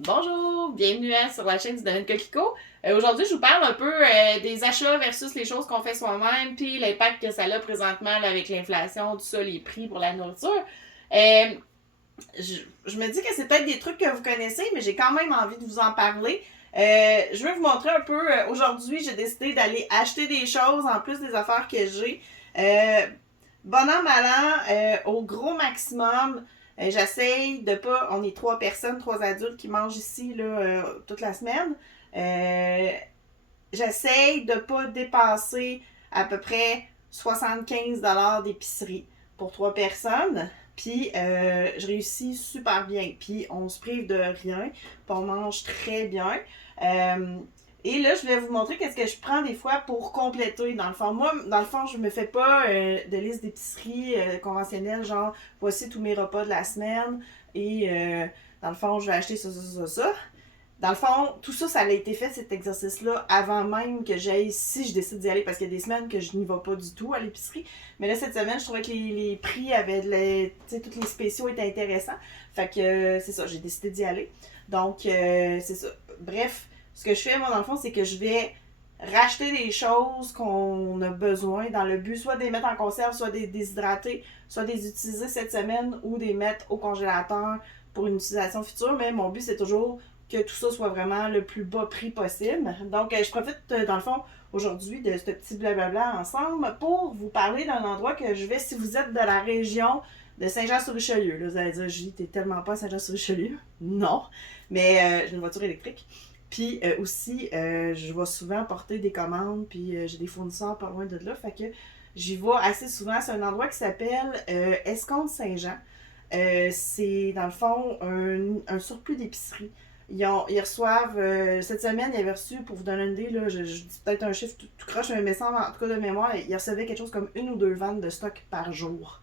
Bonjour, bienvenue sur la chaîne du domaine Coquelicot. Aujourd'hui, je vous parle un peu des achats versus les choses qu'on fait soi-même, puis l'impact que ça a présentement là, avec l'inflation, tout ça, les prix pour la nourriture. Euh, je me dis que c'est peut-être des trucs que vous connaissez, mais j'ai quand même envie de vous en parler. Je vais vous montrer un peu. Aujourd'hui, j'ai décidé d'aller acheter des choses en plus des affaires que j'ai. Bon an, mal an, au gros maximum. J'essaye de pas. On est 3 personnes, 3 adultes qui mangent ici là, toute la semaine. Euh, J'essaye de pas dépasser à peu près 75$ d'épicerie pour 3 personnes. Puis je réussis super bien. Puis on se prive de rien. Puis on mange très bien. Et là, je vais vous montrer qu'est-ce que je prends des fois pour compléter. Dans le fond, moi, dans le fond, je me fais pas de liste d'épicerie conventionnelle, genre voici tous mes repas de la semaine et dans le fond, je vais acheter ça. Dans le fond, tout ça, ça a été fait, cet exercice-là, avant même que j'aille, si je décide d'y aller, parce qu'il y a des semaines que je n'y vais pas du tout à l'épicerie. Mais là, cette semaine, je trouvais que les prix avaient, tu sais, tous les spéciaux étaient intéressants. Fait que c'est ça, j'ai décidé d'y aller. Donc, c'est ça. Bref, ce que je fais, moi, dans le fond, c'est que je vais racheter des choses qu'on a besoin dans le but soit de les mettre en conserve, soit de les déshydrater, soit de les utiliser cette semaine ou de les mettre au congélateur pour une utilisation future. Mais mon but, c'est toujours que tout ça soit vraiment le plus bas prix possible. Donc, je profite, dans le fond, aujourd'hui de ce petit blabla ensemble pour vous parler d'un endroit que je vais si vous êtes de la région de Saint-Jean-sur-Richelieu. Là, vous allez dire, Julie, t'es tellement pas à Saint-Jean-sur-Richelieu. Non, mais j'ai une voiture électrique. Puis aussi, je vais souvent porter des commandes, puis j'ai des fournisseurs pas loin de là. Fait que j'y vais assez souvent. C'est un endroit qui s'appelle Escompte-Saint-Jean. C'est, dans le fond, un surplus d'épicerie. Ils reçoivent, cette semaine, ils avaient reçu, pour vous donner une idée, là, je dis peut-être un chiffre tout croche, mais il me semble, en tout cas de mémoire, ils recevaient quelque chose comme 1 ou 2 ventes de stock par jour.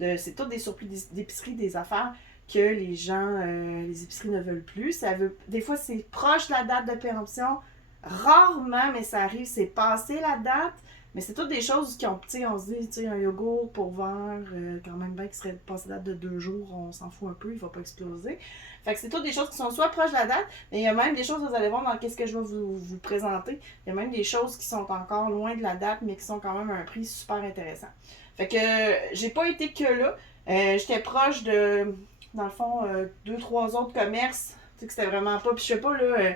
C'est tous des surplus d'épicerie, des affaires que les gens, les épiceries ne veulent plus. Des fois, c'est proche de la date de péremption. Rarement, mais ça arrive, c'est passé la date. Mais c'est toutes des choses qui ont, tu sais, on se dit, tu sais, un yogourt pour verre, quand même bien qui serait passé la date de 2 jours, on s'en fout un peu, il va pas exploser. Fait que c'est toutes des choses qui sont soit proches de la date, mais il y a même des choses, vous allez voir dans qu'est-ce que je vais vous présenter, il y a même des choses qui sont encore loin de la date, mais qui sont quand même à un prix super intéressant. Fait que j'ai pas été que là. J'étais proche de, dans le fond, 2, 3 autres commerces. Tu sais que c'était vraiment pas. Puis je sais pas, là,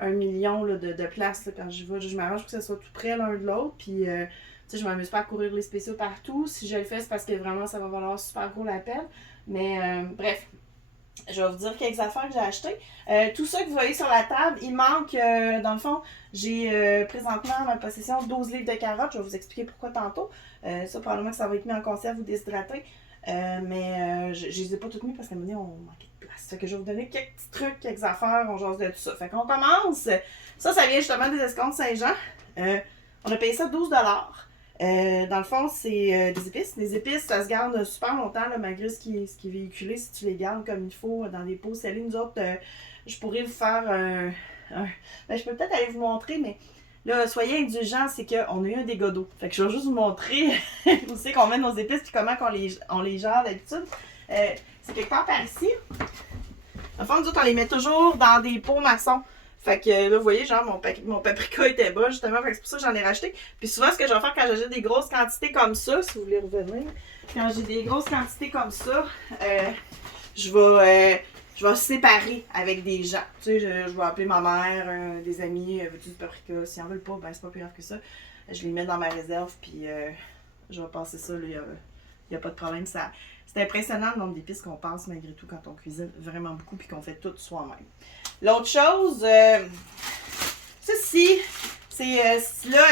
1 million là, de places là, quand j'y vais. Je m'arrange pour que ça soit tout près l'un de l'autre. Puis, tu sais, je m'amuse pas à courir les spéciaux partout. Si je le fais, c'est parce que vraiment, ça va valoir super gros la peine. Mais, bref. Je vais vous dire quelques affaires que j'ai achetées. Tout ça que vous voyez sur la table, il manque, dans le fond, j'ai présentement en ma possession 12 livres de carottes. Je vais vous expliquer pourquoi tantôt. Ça, probablement que ça va être mis en conserve ou déshydraté. Mais je les ai pas toutes mis parce qu'à un moment donné, on manquait de place. Fait que je vais vous donner quelques petits trucs, quelques affaires, on jase de tout ça. Fait qu'on commence. Ça vient justement des Escomptes Saint-Jean. On a payé ça 12$. Dans le fond, c'est des épices. Les épices, ça se garde super longtemps, là, malgré ce qui est véhiculé. Si tu les gardes comme il faut dans les pots scellés, nous autres, je pourrais vous faire ben, je peux peut-être aller vous montrer, mais là, soyez indulgents, c'est qu'on a eu un dégât d'eau. Fait que je vais juste vous montrer où c'est qu'on met nos épices et comment on les gère d'habitude. C'est quelque part par ici. En fait, nous autres, on les met toujours dans des pots maçons. Fait que là, vous voyez, genre, mon paprika était bas, justement. Fait que c'est pour ça que j'en ai racheté. Puis souvent, ce que je vais faire quand j'achète des grosses quantités comme ça, si vous voulez revenir, quand j'ai des grosses quantités comme ça, je vais séparer avec des gens. Tu sais, je vais appeler ma mère, des amis, veux-tu du paprika? S'ils en veulent pas, ben c'est pas plus grave que ça. Je les mets dans ma réserve, puis je vais passer ça, là, il n'y a pas de problème. C'est impressionnant le nombre d'épices qu'on passe malgré tout quand on cuisine vraiment beaucoup puis qu'on fait tout soi-même. L'autre chose, ceci, c'est là,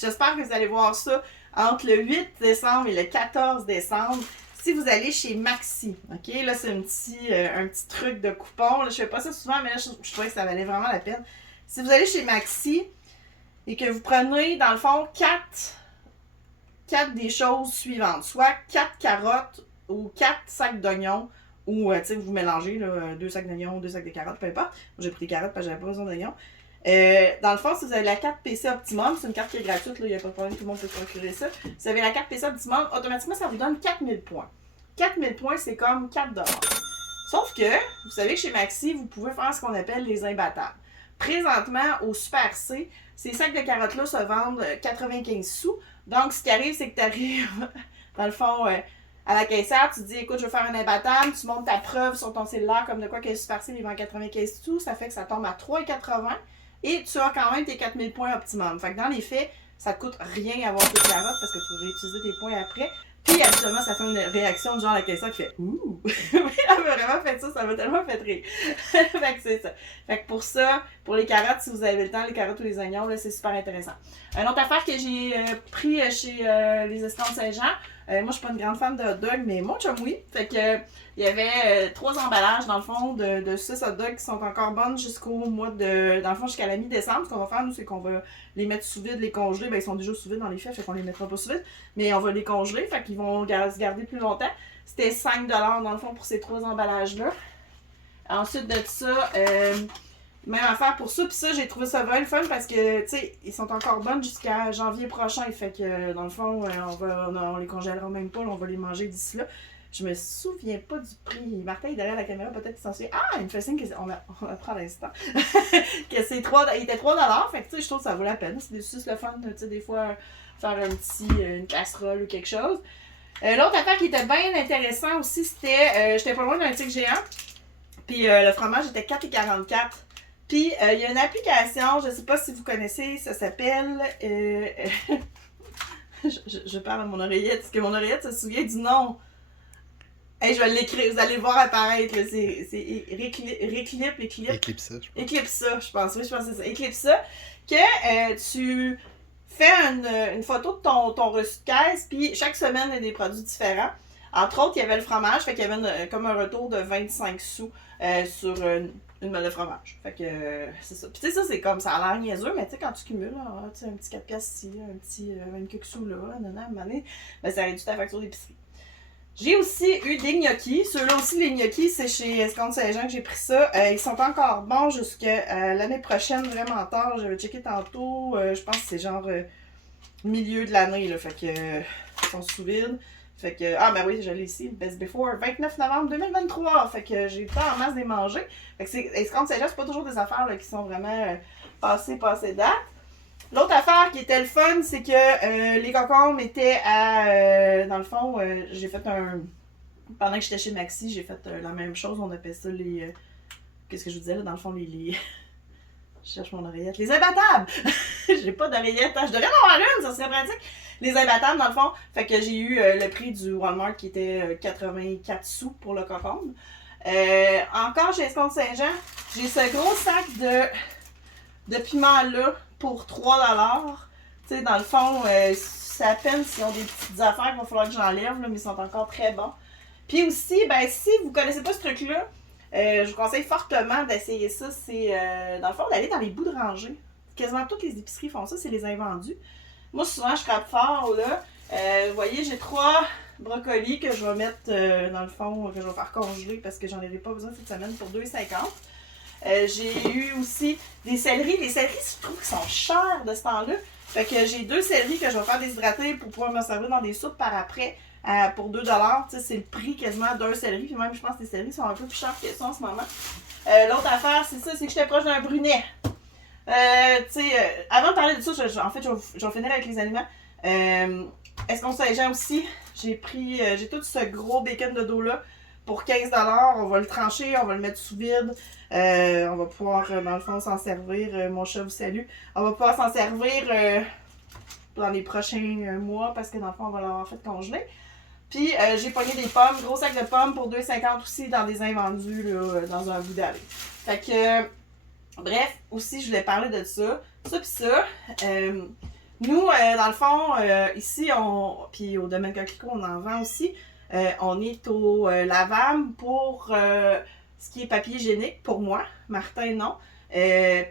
j'espère que vous allez voir ça entre le 8 décembre et le 14 décembre. Si vous allez chez Maxi, ok, là c'est un petit truc de coupon. Là, je fais pas ça souvent, mais là je trouvais que ça valait vraiment la peine. Si vous allez chez Maxi et que vous prenez dans le fond 4 des choses suivantes, soit 4 carottes ou 4 sacs d'oignons, ou tu sais, vous mélangez là, 2 sacs d'oignons, 2 sacs de carottes, peu importe. Moi j'ai pris des carottes parce que j'avais pas besoin d'oignons. Dans le fond, si vous avez la carte PC Optimum, c'est une carte qui est gratuite, il n'y a pas de problème, tout le monde peut se procurer ça. Si vous avez la carte PC Optimum, automatiquement ça vous donne 4000 points. 4000 points, c'est comme 4$. Sauf que, vous savez que chez Maxi, vous pouvez faire ce qu'on appelle les imbattables. Présentement, au Super C, ces sacs de carottes-là se vendent 95 sous. Donc, ce qui arrive, c'est que tu arrives, dans le fond, à la caissière, tu te dis, écoute, je veux faire un imbattable, tu montes ta preuve sur ton cellulaire, comme de quoi que le Super C, il vend 95 sous, ça fait que ça tombe à 3,80 et tu as quand même tes 4000 points optimum. Fait que dans les faits, ça te coûte rien avoir tes carottes parce que tu vas réutiliser tes points après. Puis habituellement, ça fait une réaction de genre la caissière qui fait ouh! Elle m'a vraiment fait ça m'a tellement fait rire. Fait que c'est ça. Fait que pour ça, pour les carottes, si vous avez le temps, les carottes ou les oignons, là, c'est super intéressant. Une autre affaire que j'ai pris chez les Escomptes Saint-Jean, moi je suis pas une grande fan de hot dog, mais mon chum oui. Fait que il y avait 3 emballages dans le fond de 6 hot dogs qui sont encore bonnes jusqu'au mois de. Dans le fond, jusqu'à la mi-décembre. Ce qu'on va faire, nous, c'est qu'on va les mettre sous vide, les congeler. Ben, ils sont déjà sous vide dans les faits, fait qu'on les mettra pas sous vide. Mais on va les congeler, fait qu'ils vont se garder plus longtemps. C'était 5$ dans le fond pour ces 3 emballages-là. Ensuite de ça, même affaire pour ça. Puis ça, j'ai trouvé ça vraiment le fun parce que, tu sais, ils sont encore bonnes jusqu'à janvier prochain. Fait que, dans le fond, on les congélera même pas. Là, on va les manger d'ici là. Je me souviens pas du prix. Martin est derrière la caméra, peut-être qu'il s'en souvient. Ah, il me fait signe qu'on apprend à l'instant. Que c'est 3$. Il était 3$. Fait que, tu sais, je trouve que ça vaut la peine. C'est juste le fun, tu sais, des fois, faire une casserole ou quelque chose. L'autre affaire qui était bien intéressant aussi, c'était, j'étais pas loin d'un tigre géant. Puis le fromage était 4,44$. Puis il y a une application, je sais pas si vous connaissez, ça s'appelle. Je parle à mon oreillette, parce que mon oreillette se souvient du nom. Hey, je vais l'écrire, vous allez le voir apparaître. C'est Eclipsa, je pense. Eclipsa, je pense. Oui, je pense que c'est ça. Eclipsa, que tu fais une photo de ton reçu de caisse, puis chaque semaine, il y a des produits différents. Entre autres, il y avait le fromage, fait qu'il y avait comme un retour de 25 sous sur une meule de fromage. Fait que c'est ça. Puis tu sais, ça, c'est comme ça a l'air niaiseux, mais tu sais, quand tu cumules, tu sais, un petit 4$ ici, un petit 20 quelques sous là, à un moment donné, ben, ça réduit ta facture d'épicerie. J'ai aussi eu des gnocchis. Ceux-là aussi, les gnocchis, c'est chez Escomptes Saint-Jean que j'ai pris ça. Ils sont encore bons jusqu'à l'année prochaine, vraiment tard. J'avais checké tantôt. Je pense que c'est genre milieu de l'année, là. Fait que ils sont sous vide. Fait que, ah ben oui, je l'ai ici, le Best Before, 29 novembre 2023. Fait que j'ai pas en masse des manger. Fait que Escomptes Saint-Jean, c'est pas toujours des affaires là, qui sont vraiment passées date. L'autre affaire qui était le fun, c'est que les concombres étaient à. Dans le fond, j'ai fait un. Pendant que j'étais chez Maxi, j'ai fait la même chose. On appelle ça les. Qu'est-ce que je vous disais là? Dans le fond, les. Je cherche mon oreillette. Les imbattables! J'ai pas d'oreillette. Je devrais en avoir une, ça serait pratique. Les imbattables, dans le fond. Fait que j'ai eu le prix du Walmart qui était 84 sous pour le concombre. Encore chez Escomptes Saint-Jean, j'ai ce gros sac de piment-là pour 3$. Tu sais, dans le fond, c'est à peine s'ils ont des petites affaires qu'il va falloir que j'enlève, mais ils sont encore très bons. Puis aussi, ben si vous connaissez pas ce truc-là, je vous conseille fortement d'essayer ça. C'est, dans le fond, d'aller dans les bouts de rangée. Quasiment toutes les épiceries font ça, c'est les invendus. Moi, souvent, je frappe fort, là. Vous voyez, j'ai 3 brocolis que je vais mettre, dans le fond, que je vais faire congeler parce que j'en avais pas besoin cette semaine pour 2,50$. J'ai eu aussi des céleris. Les céleris, je trouve qu'ils sont chers de ce temps-là. Fait que j'ai 2 céleris que je vais faire déshydrater pour pouvoir me servir dans des soupes par après pour 2$. Tu sais, c'est le prix quasiment d'un céleri. Puis même, je pense que les céleris sont un peu plus chers que ça en ce moment. L'autre affaire, c'est ça, c'est que j'étais proche d'un brunet. Avant de parler de ça, en fait, je vais finir avec les aliments. Escomptes Saint-Jean aussi, j'ai tout ce gros bacon de dos-là pour 15$. On va le trancher, on va le mettre sous vide. On va pouvoir, dans le fond, s'en servir. Mon chat vous salue. On va pouvoir s'en servir dans les prochains mois parce que, dans le fond, on va l'avoir fait congeler. Puis, j'ai pogné des pommes, gros sac de pommes pour 2,50$ aussi dans des invendus, là, dans un bout d'allée. Fait que, bref, aussi, je voulais parler de ça. Ça pis ça. Nous, dans le fond, ici, puis au domaine Coquelicot, on en vend aussi. On est au Lavam pour ce qui est papier hygiénique, pour moi. Martin, non.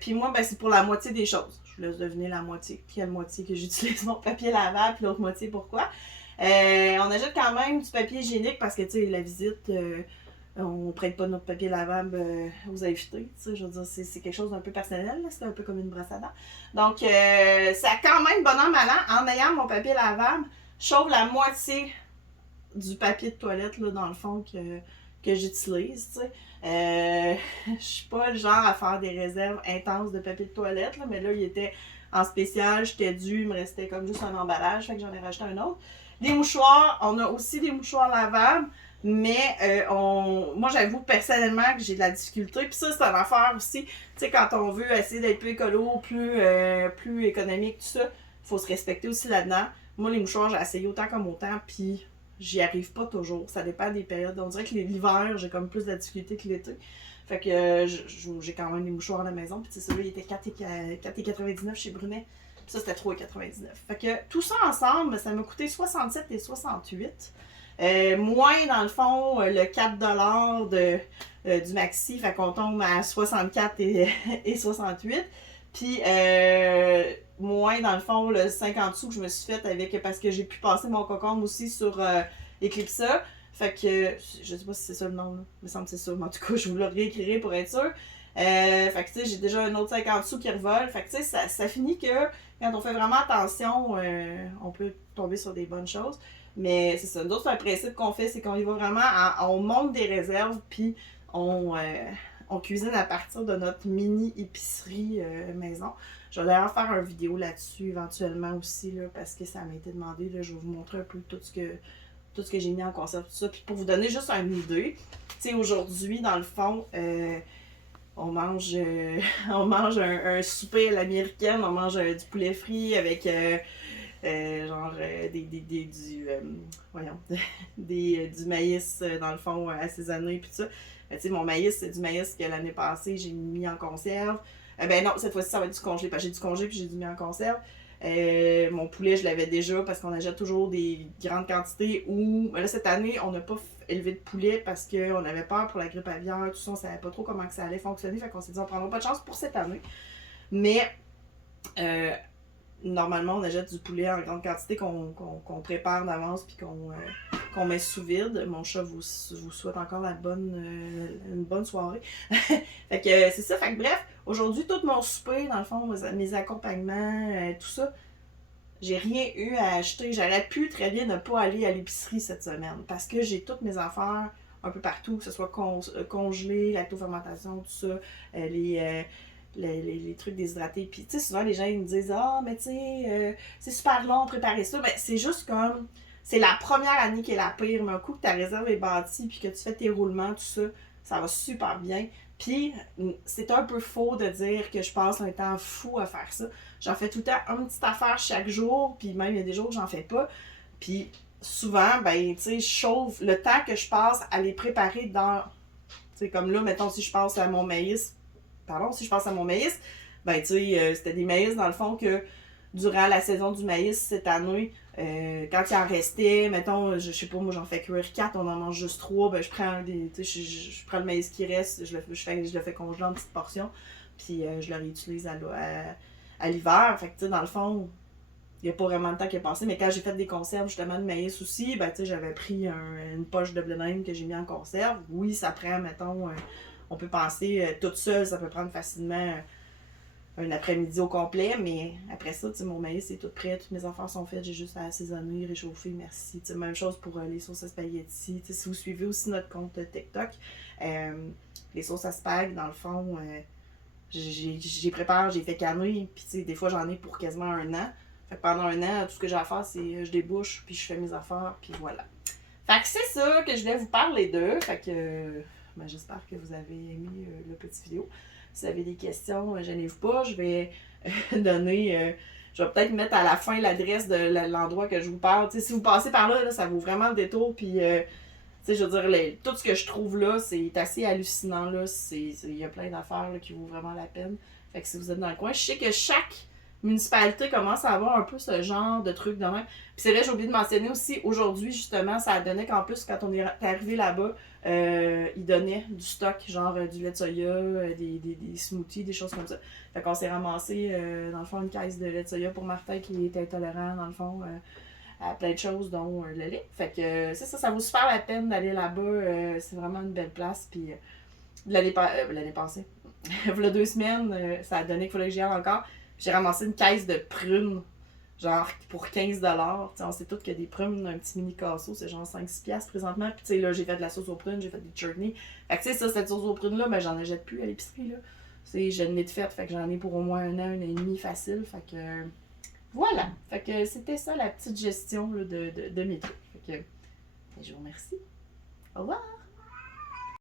Puis moi, ben, c'est pour la moitié des choses. Je vous laisse deviner la moitié. Quelle moitié que j'utilise mon papier lavable, puis l'autre moitié pourquoi. On achète quand même du papier hygiénique parce que, tu sais, la visite, on ne prête pas notre papier lavable aux invités. Tu sais, je veux dire, c'est quelque chose d'un peu personnel, là. C'est un peu comme une brosse à dents. Donc, ça a quand même bon an, mal an. En ayant mon papier lavable, je sauve la moitié du papier de toilette, là, dans le fond, que j'utilise, tu sais. Je suis pas le genre à faire des réserves intenses de papier de toilette, là, mais là, il était en spécial, j'étais due, il me restait comme juste un emballage, fait que j'en ai rajouté un autre. Des mouchoirs, on a aussi des mouchoirs lavables, mais moi, j'avoue personnellement que j'ai de la difficulté, puis ça, c'est une affaire aussi, tu sais, quand on veut essayer d'être plus écolo, plus économique, tout ça, il faut se respecter aussi là-dedans. Moi, les mouchoirs, j'ai essayé autant comme autant, puis j'y arrive pas toujours. Ça dépend des périodes. On dirait que l'hiver, j'ai comme plus de difficulté que l'été. Fait que j'ai quand même des mouchoirs à la maison. Puis celui-là, il était 4,99 chez Brunet. Puis ça, c'était 3,99. Fait que tout ça ensemble, ça m'a coûté 67,68. Moins, dans le fond, le 4$ du maxi. Fait qu'on tombe à 64,68. Puis, moins, dans le fond, le 50 sous que je me suis fait avec, parce que j'ai pu passer mon cocon aussi sur Eclipsa. Fait que, je sais pas si c'est ça le nom, là. Il me semble que c'est ça. Mais en tout cas, je vous le réécrirai pour être sûr. Fait que, tu sais, j'ai déjà un autre 50 sous qui revole. Fait que, tu sais, ça finit que quand on fait vraiment attention, on peut tomber sur des bonnes choses. Mais c'est ça. D'autres, c'est un principe qu'on fait, c'est qu'on y va vraiment, on monte des réserves, puis on cuisine à partir de notre mini épicerie maison. Je vais d'ailleurs faire une vidéo là-dessus éventuellement aussi, là, parce que ça m'a été demandé. Là, je vais vous montrer un peu tout ce que j'ai mis en conserve, tout ça. Puis pour vous donner juste une idée, tu sais, aujourd'hui, dans le fond, on mange, on mange un souper à l'américaine, on mange du poulet frit avec du maïs, dans le fond, assaisonné, puis ça. Tu sais, mon maïs, c'est du maïs que l'année passée, j'ai mis en conserve. Ben non, cette fois-ci, ça va être du congelé, parce que j'ai du congelé puis j'ai du mis en conserve. Mon poulet, je l'avais déjà parce qu'on achète toujours des grandes quantités. Ou là, cette année, on n'a pas élevé de poulet parce qu'on avait peur pour la grippe aviaire, tout ça, on savait pas trop comment que ça allait fonctionner. Fait qu'on s'est dit, on prendra pas de chance pour cette année. Mais normalement, on achète du poulet en grande quantité qu'on prépare d'avance puis qu'on met sous vide. Mon chat vous souhaite encore une bonne soirée. Fait que c'est ça. Fait que bref, aujourd'hui, tout mon souper, dans le fond, mes accompagnements, tout ça, j'ai rien eu à acheter. J'aurais pu très bien ne pas aller à l'épicerie cette semaine parce que j'ai toutes mes affaires un peu partout, que ce soit congelé, lactofermentation, tout ça, les trucs déshydratés. Puis, tu sais, souvent, les gens ils me disent ah, mais tu sais, c'est super long préparer ça. Ben, c'est juste comme. C'est la première année qui est la pire. Mais un coup que ta réserve est bâtie, puis que tu fais tes roulements, tout ça, ça va super bien. Puis, c'est un peu faux de dire que je passe un temps fou à faire ça. J'en fais tout le temps une petite affaire chaque jour, puis même il y a des jours que j'en fais pas. Puis, souvent, ben, tu sais, je chauffe le temps que je passe à les préparer dans. Tu sais, comme là, mettons, si je passe à mon maïs, ben tu sais, c'était des maïs dans le fond que durant la saison du maïs cette année, quand il en restait, mettons, je sais pas, moi j'en fais cuire 4, on en mange juste 3, ben je prends je prends le maïs qui reste, je le fais congeler en petites portions, puis je le réutilise à l'hiver. Fait que tu sais, dans le fond, il n'y a pas vraiment de temps qui est passé, mais quand j'ai fait des conserves justement de maïs aussi, ben tu sais, j'avais pris une poche de blé d'Inde que j'ai mis en conserve. Oui, ça prend, mettons, on peut penser toute seule, ça peut prendre facilement un après-midi au complet, mais après ça, tu sais, mon maïs est tout prêt, toutes mes affaires sont faites, j'ai juste à assaisonner, réchauffer, merci. Tu sais, même chose pour les sauces à spaghetti. Tu sais, si vous suivez aussi notre compte TikTok, les sauces à spag, dans le fond, j'ai préparé, j'ai fait canner, puis tu sais, des fois j'en ai pour quasiment un an. Fait que pendant un an, tout ce que j'ai à faire, c'est je débouche, puis je fais mes affaires, puis voilà. Fait que c'est ça que je voulais vous parler d'eux. Fait que ben, j'espère que vous avez aimé le petit vidéo. Si vous avez des questions, gênez-vous pas. Je vais donner. Je vais peut-être mettre à la fin l'adresse de l'endroit que je vous parle. T'sais, si vous passez par là, ça vaut vraiment le détour. Puis, je veux dire, tout ce que je trouve là, c'est assez hallucinant. Il y a plein d'affaires là, qui vaut vraiment la peine. Fait que si vous êtes dans le coin, je sais que chaque municipalité commence à avoir un peu ce genre de trucs de même. Puis c'est vrai, j'ai oublié de mentionner aussi, aujourd'hui, justement, ça a donné qu'en plus, quand on est arrivé là-bas, ils donnaient du stock, genre du lait de soya, des smoothies, des choses comme ça. Fait qu'on s'est ramassé, dans le fond, une caisse de lait de soya pour Martin qui est intolérant, dans le fond, à plein de choses, dont le lait. Fait que c'est ça, ça vaut super la peine d'aller là-bas. C'est vraiment une belle place. Puis l'année passée, il y a 2 semaines, ça a donné qu'il fallait que j'y aille encore. J'ai ramassé une caisse de prunes genre pour 15$. T'sais, on sait tous qu'il y a des prunes d'un petit mini casseau, c'est genre 5-6$ présentement. Puis tu sais, là, j'ai fait de la sauce aux prunes, j'ai fait des chutneys. Fait que tu sais, ça, cette sauce aux prunes-là, ben j'en achète plus à l'épicerie, là. C'est, je l'ai de fait, fait que j'en ai pour au moins 1 an, 1 an et demi facile. Fait que voilà. Fait que c'était ça la petite gestion là, de mes trucs. Fait que je vous remercie. Au revoir!